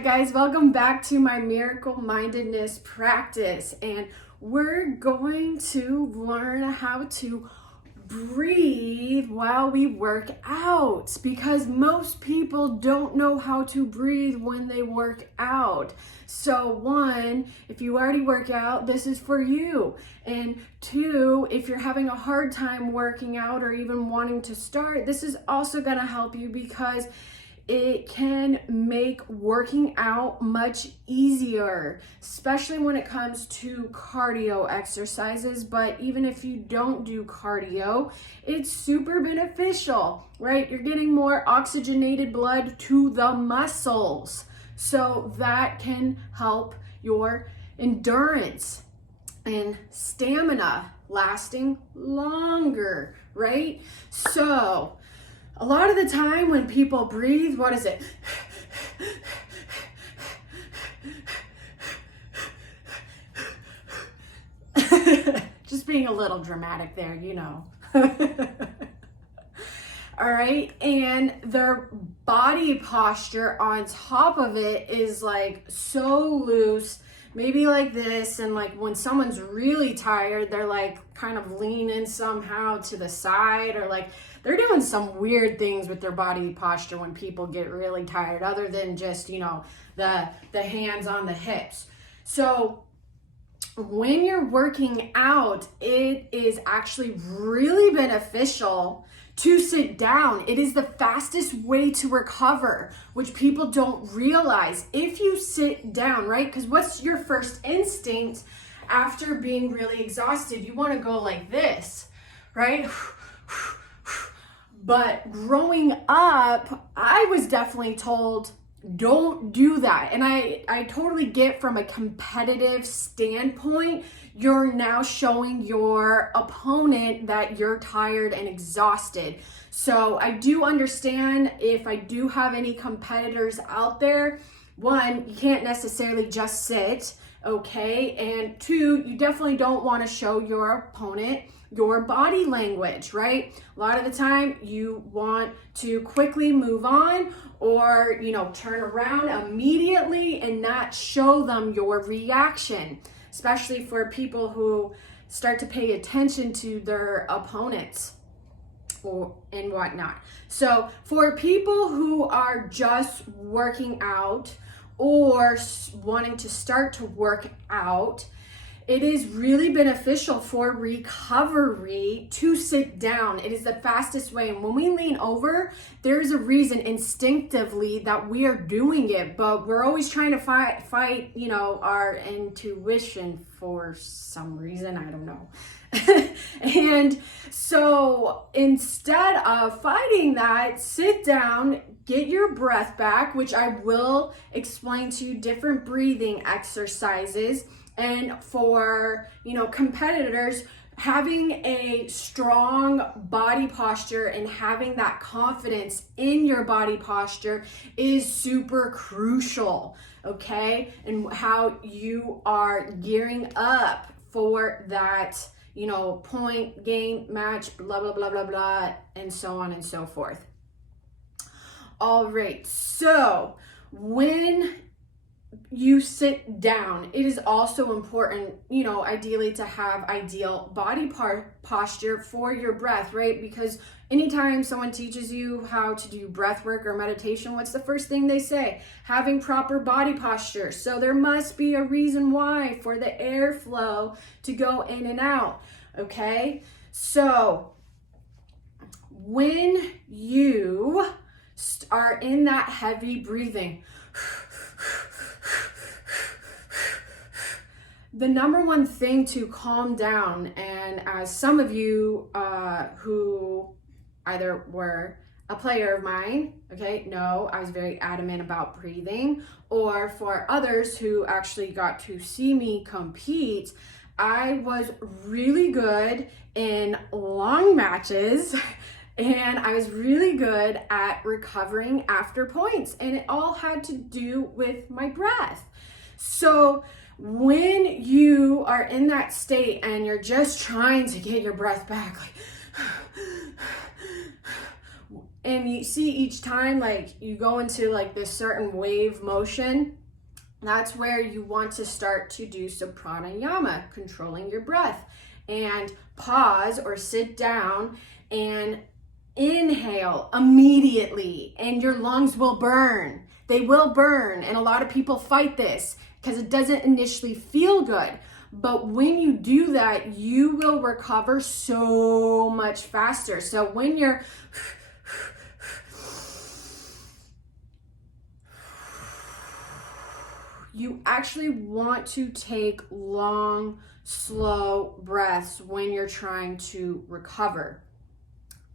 right, guys, welcome back to my Miracle Mindedness practice. And we're going to learn how to breathe while we work out, because most people don't know how to breathe when they work out. So one, if you already work out, this is for you. And two, if you're having a hard time working out or even wanting to start, this is also going to help you, because it can make working out much easier, especially when it comes to cardio exercises. But even if you don't do cardio, it's super beneficial, right? You're getting more oxygenated blood to the muscles. So that can help your endurance and stamina lasting longer, right? So a lot of the time when people breathe, what is it? Just being a little dramatic there, you know. All right, and their body posture on top of it is like so loose, maybe like this, and like when someone's really tired, they're like kind of leaning somehow to the side, or like they're doing some weird things with their body posture when people get really tired, other than just, you know, the hands on the hips. So when you're working out, it is actually really beneficial to sit down. It is the fastest way to recover, which people don't realize. If you sit down, right? Because what's your first instinct after being really exhausted? You want to go like this, right? But growing up, I was definitely told, don't do that. And I totally get, from a competitive standpoint, you're now showing your opponent that you're tired and exhausted. So I do understand if I do have any competitors out there. One, you can't necessarily just sit, okay? And two, you definitely don't want to show your opponent your body language, right? A lot of the time you want to quickly move on, or, you know, turn around immediately and not show them your reaction, especially for people who start to pay attention to their opponents and whatnot. So for people who are just working out or wanting to start to work out, it is really beneficial for recovery to sit down. It is the fastest way. And when we lean over, there's a reason instinctively that we are doing it, but we're always trying to fight, you know, our intuition for some reason. I don't know. And so instead of fighting that, sit down, get your breath back, which I will explain to you different breathing exercises. And for, you know, competitors, having a strong body posture and having that confidence in your body posture is super crucial, okay? And how you are gearing up for that, you know, point, game, match, blah, blah, blah, blah, blah, and so on and so forth. All right, so when you sit down, it is also important, you know, ideally to have ideal body posture for your breath, right? Because anytime someone teaches you how to do breath work or meditation, what's the first thing they say? Having proper body posture. So there must be a reason why for the airflow to go in and out, okay? So when you are in that heavy breathing, the number one thing to calm down, and as some of you who either were a player of mine, okay, no, I was very adamant about breathing, or for others who actually got to see me compete, I was really good in long matches and I was really good at recovering after points, and it all had to do with my breath. So when you are in that state and you're just trying to get your breath back, like, And you see each time, like you go into like this certain wave motion, that's where you want to start to do some pranayama, controlling your breath, and pause or sit down and inhale immediately, and your lungs will burn. They will burn, and a lot of people fight this because it doesn't initially feel good. But when you do that, you will recover so much faster. So when you're you actually want to take long, slow breaths when you're trying to recover.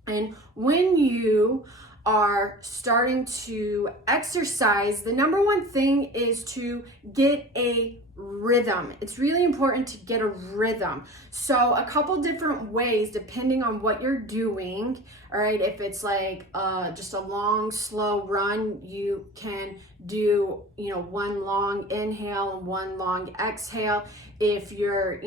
And when you are starting to exercise, the number one thing is to get a rhythm. It's really important to get a rhythm. So a couple different ways, depending on what you're doing. All right, if it's like just a long, slow run, you can do, one long inhale and one long exhale. If you're,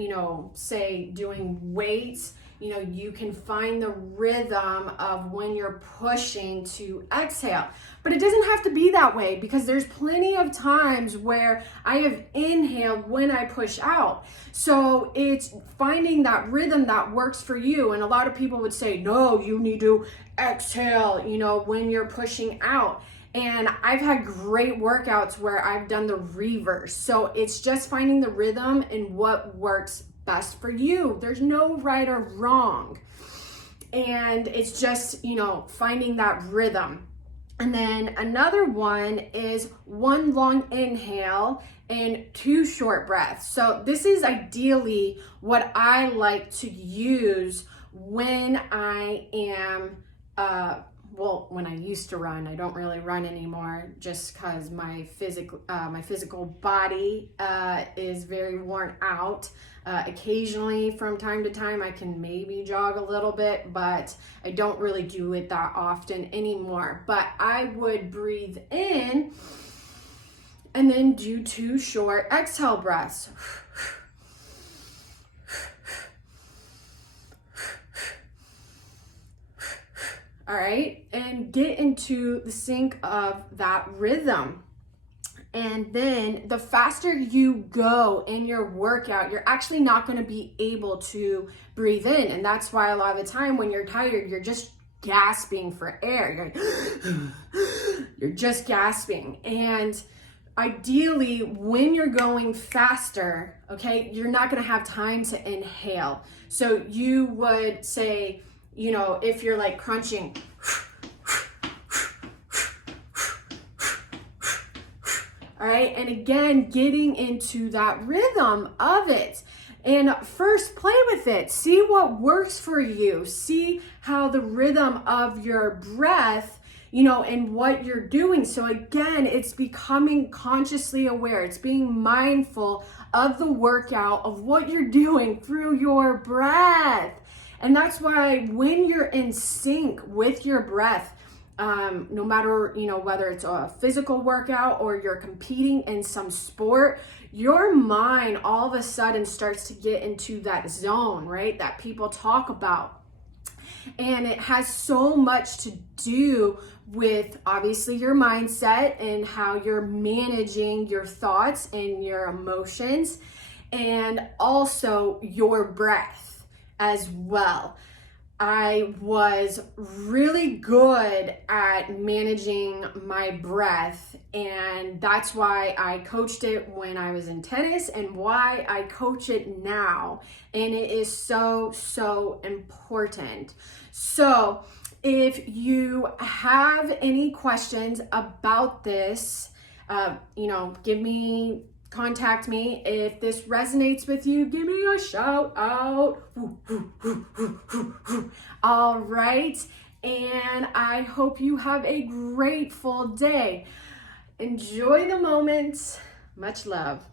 say doing weights, you can find the rhythm of when you're pushing to exhale. But it doesn't have to be that way, because there's plenty of times where I have inhaled when I push out. So it's finding that rhythm that works for you. And a lot of people would say, no, you need to exhale, when you're pushing out. And I've had great workouts where I've done the reverse. So it's just finding the rhythm and what works best for you. There's no right or wrong. And it's just, finding that rhythm. And then another one is one long inhale and 2 short breaths. So this is ideally what I like to use when I am, when I used to run. I don't really run anymore, just because my physical body is very worn out. Occasionally, from time to time, I can maybe jog a little bit, but I don't really do it that often anymore. But I would breathe in and then do 2 short exhale breaths. All right, and get into the sync of that rhythm. And then the faster you go in your workout, you're actually not going to be able to breathe in. And that's why a lot of the time when you're tired, you're just gasping for air. You're just gasping. And ideally, when you're going faster, okay, you're not going to have time to inhale. So you would say, if you're like crunching, all right, and again, getting into that rhythm of it. And first, play with it. See what works for you. See how the rhythm of your breath, and what you're doing. So again, it's becoming consciously aware. It's being mindful of the workout, of what you're doing through your breath. And that's why when you're in sync with your breath, no matter, whether it's a physical workout or you're competing in some sport, your mind all of a sudden starts to get into that zone, right? That people talk about. And it has so much to do with obviously your mindset and how you're managing your thoughts and your emotions, and also your breath as well. I was really good at managing my breath, and that's why I coached it when I was in tennis and why I coach it now. And it is so, so important. So if you have any questions about this, contact me. If this resonates with you, give me a shout out. All right. And I hope you have a grateful day. Enjoy the moment. Much love.